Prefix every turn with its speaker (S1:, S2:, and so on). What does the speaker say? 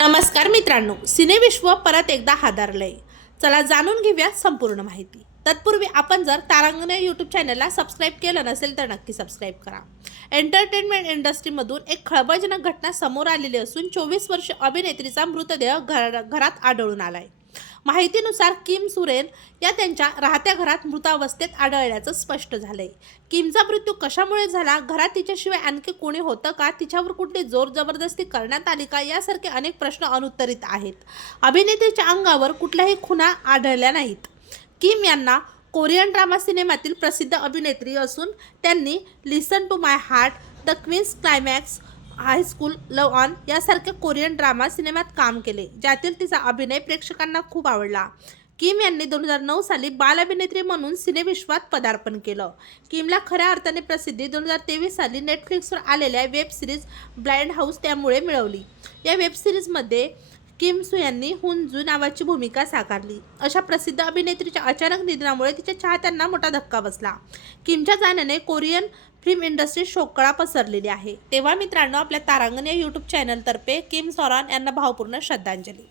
S1: नमस्कार मित्रांनो सिनेविश्व परत एकदा हादरलंय. चला जाणून घेऊया संपूर्ण माहिती. तत्पूर्वी आपण जर तारांगण यूट्यूब चॅनलला सबस्क्राईब केलं नसेल तर नक्की सबस्क्राईब करा. एंटरटेनमेंट इंडस्ट्रीमधून एक खळबळजनक घटना समोर आलेली असून चोवीस वर्ष अभिनेत्रीचा मृतदेह घर घरात आढळून आलाय. माहितीनुसार किम सुरेन या त्यांच्या राहत्या घरात मृतावस्थेत आढळल्याचं स्पष्ट झालंय. किमचा मृत्यू कशामुळे झाला? घरात तिच्याशिवाय आणखी कोणी होतं का? तिच्यावर कुठली जोर जबरदस्ती करण्यात आली का? यासारखे अनेक प्रश्न अनुत्तरित आहेत. अभिनेत्रीच्या अंगावर कुठल्याही खुणा आढळल्या नाहीत. किम यांना कोरियन ड्रामा सिनेमातील प्रसिद्ध अभिनेत्री असून त्यांनी listen to my heart the queen's climax high school love on यासारख्या कोरियन ड्रामा सिनेमात काम केले ज्यातील तिचा अभिनय प्रेक्षकांना खूप आवडला. किम यांनी दोन हजार नऊ साली बाल अभिनेत्री म्हणून सिनेविश्वात पदार्पण केलं. किमला खऱ्या अर्थाने प्रसिद्धी दोन हजार तेवीस साली नेटफ्लिक्सवर आलेल्या वेब सिरीज ब्लाइंड हाऊस त्यामुळे मिळवली. या वेब सिरीजमध्ये किम सु यांनी हुनजू नावाची भूमिका साकारली. अशा प्रसिद्ध अभिनेत्रीच्या अचानक निधनामुळे तिच्या चाहत्यांना मोठा धक्का बसला. किमच्या जाण्याने कोरियन फिल्म इंडस्ट्रीत शोकळा पसरलेली आहे. तेव्हा मित्रांनो आपल्या तारांगण या यूट्यूब चॅनलतर्फे किम सॉरान यांना भावपूर्ण श्रद्धांजली.